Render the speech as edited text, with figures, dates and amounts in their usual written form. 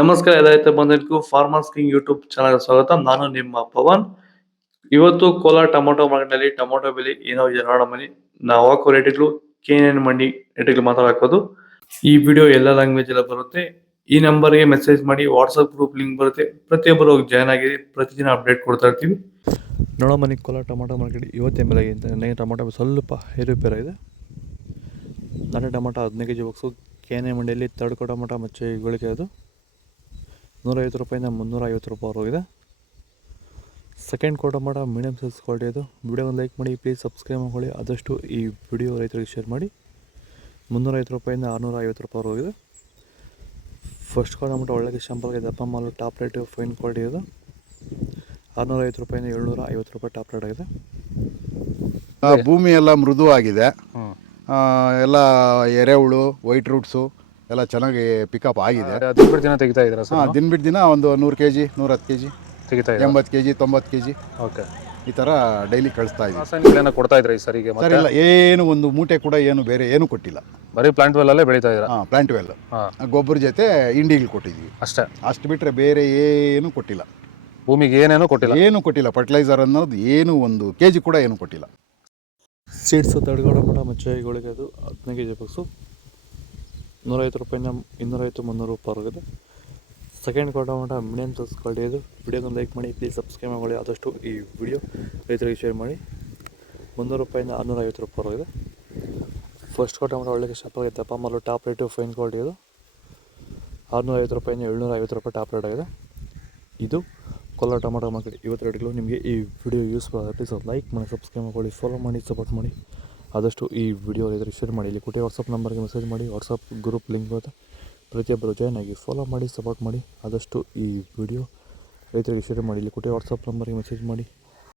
ನಮಸ್ಕಾರ ರೈತ ಬಂಧುಗಳಿಗೂ farmers king YouTube channel ಸ್ವಾಗತ. ನಾನು ನಿಮ್ಮ ಪವನ್. ಇವತ್ತು ಕೋಲಾರ ಟೊಮೊಟೊ ಮಾರ್ಕೆಟ್ನಲ್ಲಿ ಟೊಮೊಟೊ ಬೆಲೆ ಏನೋ ಇದೆ ನೋಡೋಣ ಬನ್ನಿ. ನಾವು ಹಾಕೋ ರೇಟ್ಗಳು KNN ಮಂಡಿ ರೇಟ್ಗಳು ಮಾತಾಡೋದು. ಈ ವಿಡಿಯೋ ಎಲ್ಲ ಲ್ಯಾಂಗ್ವೇಜ್ ಎಲ್ಲ ಬರುತ್ತೆ. ಈ ನಂಬರ್ಗೆ ಮೆಸೇಜ್ ಮಾಡಿ, ವಾಟ್ಸಪ್ ಗ್ರೂಪ್ ಲಿಂಕ್ ಬರುತ್ತೆ, ಪ್ರತಿಯೊಬ್ಬರು ಜಾಯ್ನ್ ಆಗಿ ಪ್ರತಿದಿನ ಅಪ್ಡೇಟ್ ಕೊಡ್ತಾ ಇರ್ತೀವಿ. ನೋಡೋ ಬನ್ನಿ ಕೋಲಾರ ಟೊಮೊಟೊ ಮಾರ್ಕೆಟ್ ಇವತ್ತಿನ ಬೆಲೆಗಿಂತ ಟೊಮೊಟೊ ಸ್ವಲ್ಪ ಏರುಪೇರಾಗಿದೆ. ನಾಟಿ ಟೊಮೊಟೊ 15 kg ಬಾಕ್ಸು KNN ಮಂಡಿಯಲ್ಲಿ ತಡ್ಕೋ ಟೊಮೊಟೊ ಮಚ್ಚೆ ಗಳಿಕೆ ಅದು 150 ರೂಪಾಯಿಂದ 350 ರೂಪಾಯಿ ಹೋಗಿದೆ. Second quarter tomato medium size quality ಅದು. ವಿಡಿಯೋವನ್ನು ಲೈಕ್ ಮಾಡಿ, ಪ್ಲೀಸ್ ಸಬ್ಸ್ಕ್ರೈಬ್ ಮಾಡಿ. ಆದಷ್ಟು ಈ ವಿಡಿಯೋ ರೈತರಿಗೆ ಶೇರ್ ಮಾಡಿ. 350 ರೂಪಾಯಿಂದ 650 ರೂಪಾಯಿ ಹೋಗಿದೆ. ಫಸ್ಟ್ ಕ್ವಾರ್ಟರ್ ಟೊಮೊಟೊ ಒಳ್ಳೆಗೆ ಶಾಂಪಲ್ಗೆ ದಪ್ಪ ಮಾಲು ಟಾಪ್ ರೇಟ್ ಫೈನ್ ಕ್ವಾಲಿಟಿ ಅದು 650 ರೂಪಾಯಿಂದ 750 ರೂಪಾಯಿ ಟಾಪ್ ರೇಟ್ ಆಗಿದೆ. ಭೂಮಿ ಎಲ್ಲ ಮೃದು ಆಗಿದೆ. ಎಲ್ಲ ಎರೆಹುಳು, ವೈಟ್ ರೂಟ್ಸು ಎಲ್ಲ ಚೆನ್ನಾಗಿ ಪಿಕಪ್ ಆಗಿದೆ. ದಿನ ಬಿಟ್ಟು ದಿನ ತೆಗಿತಾ ಇದ್ದೀರಾ ಸರ್? ದಿನ ಬಿಟ್ಟು ದಿನ ಒಂದು 100 kg 110 kg ತೆಗಿತಾ ಇದ್ದೀರಾ? 80 kg 90 kg ಓಕೆ. ಈ ಥರ ಡೈಲಿ ಕಳಿಸ್ತಾ ಇದ್ದೀವಿ. ರಾಸಾಯನಿಕಗಳನ್ನ ಕೊಡ್ತಾ ಇದ್ರಾ ಈ ಸರಿಗೆ? ಸರ್ ಇಲ್ಲ, ಏನು ಒಂದು ಮೂಟೆ ಕೂಡ ಏನು ಬೇರೆ ಏನು ಕೊಟ್ಟಿಲ್ಲ. ಬರೀ ಪ್ಲಾಂಟ್ ವೆಲ್ ಅಲ್ಲೇ ಬೆಳೀತಾ ಇದ್ದೀರಾ? ಪ್ಲಾಂಟ್ ವೆಲ್ ಗೊಬ್ಬರ ಜೊತೆ ಇಂಡಿಗಳು ಕೊಟ್ಟಿದ್ವಿ ಅಷ್ಟೇ. ಅಷ್ಟು ಬಿಟ್ಟರೆ ಬೇರೆ ಏನು ಕೊಟ್ಟಿಲ್ಲ. ಭೂಮಿಗೆ ಏನೇನೋ ಕೊಟ್ಟಿಲ್ಲ? ಏನು ಕೊಟ್ಟಿಲ್ಲ. ಫರ್ಟಿಲೈಸರ್ ಅನ್ನೋದು ಏನು 1 kg ಕೂಡ ಏನು ಕೊಟ್ಟಿಲ್ಲ. ಸೀಡ್ಸ್ ತಡ್ಕೋ ಟೊಮೊಟೊ ಮಚ್ಚೆಗಳಿಗೆ ಅದು 15 kg ಬಾಕ್ಸು 150 ರೂಪಾಯಿಂದ 250 300 ರೂಪಾಯಿ ಹೋಗಿದೆ. Second quarter tomato medium size quality ಇದು. ವಿಡಿಯೋನ ಲೈಕ್ ಮಾಡಿ, ಪ್ಲೀಸ್ ಸಬ್ಸ್ಕ್ರೈಬ್ ಮಾಡಿ. ಆದಷ್ಟು ಈ ವಿಡಿಯೋ ರೈತರಿಗೆ ಶೇರ್ ಮಾಡಿ. 300 ರೂಪಾಯಿಂದ 650 ರೂಪಾಯಿ ಹೋಗಿದೆ. ಫಸ್ಟ್ ಕ್ವಾರ್ಟರ್ ಟೊಮೊಟೊ ಒಳ್ಳೆಗೆ ಶಾಪಲ್ಗೆ ದಪ್ಪ ಮಾಲು ಟಾಪ್ ರೇಟು ಫೈನ್ ಕ್ವಾಲಿಟಿ ಇದು 650 ರೂಪಾಯಿಂದ 750 ರೂಪಾಯಿ ಟಾಪ್ ರೇಟ್ ಆಗಿದೆ. ಇದು ಕೋಲಾರ ಟೊಮೊಟೊ ಮಾರ್ಕೆಟ್ ಇವತ್ತು ರೇಟ್ಗಳು. ನಿಮಗೆ ಈ ವಿಡಿಯೋ ಯೂಸ್ಫುಲ್ ಆಗುತ್ತೆ, ಪ್ಲೀಸ್ ಲೈಕ್ ಮಾಡಿ, ಸಬ್ಸ್ಕ್ರೈಬ್ ಮಾಡಿ, ಫಾಲೋ ಮಾಡಿ, ಸಪೋರ್ಟ್ ಮಾಡಿ. ಆದಷ್ಟು ಈ ವಿಡಿಯೋ ರೈತರಿಗೆ ಶೇರ್ ಮಾಡಿ. ಇಲ್ಲಿ ಕೊಟ್ಟೆ ವಾಟ್ಸಪ್ ನಂಬರ್ಗೆ ಮೆಸೇಜ್ ಮಾಡಿ, ವಾಟ್ಸಪ್ ಗ್ರೂಪ್ ಲಿಂಕ್ ಬರುತ್ತೆ, ಪ್ರತಿಯೊಬ್ಬರು ಜಾಯ್ನ್ ಆಗಿ ಫಾಲೋ ಮಾಡಿ, ಸಪೋರ್ಟ್ ಮಾಡಿ. ಆದಷ್ಟು ಈ ವಿಡಿಯೋ ರೈತರಿಗೆ ಶೇರ್ ಮಾಡಿ. ಇಲ್ಲಿ ಕೊಟ್ಟೆ ವಾಟ್ಸಪ್ ನಂಬರ್ಗೆ ಮೆಸೇಜ್ ಮಾಡಿ,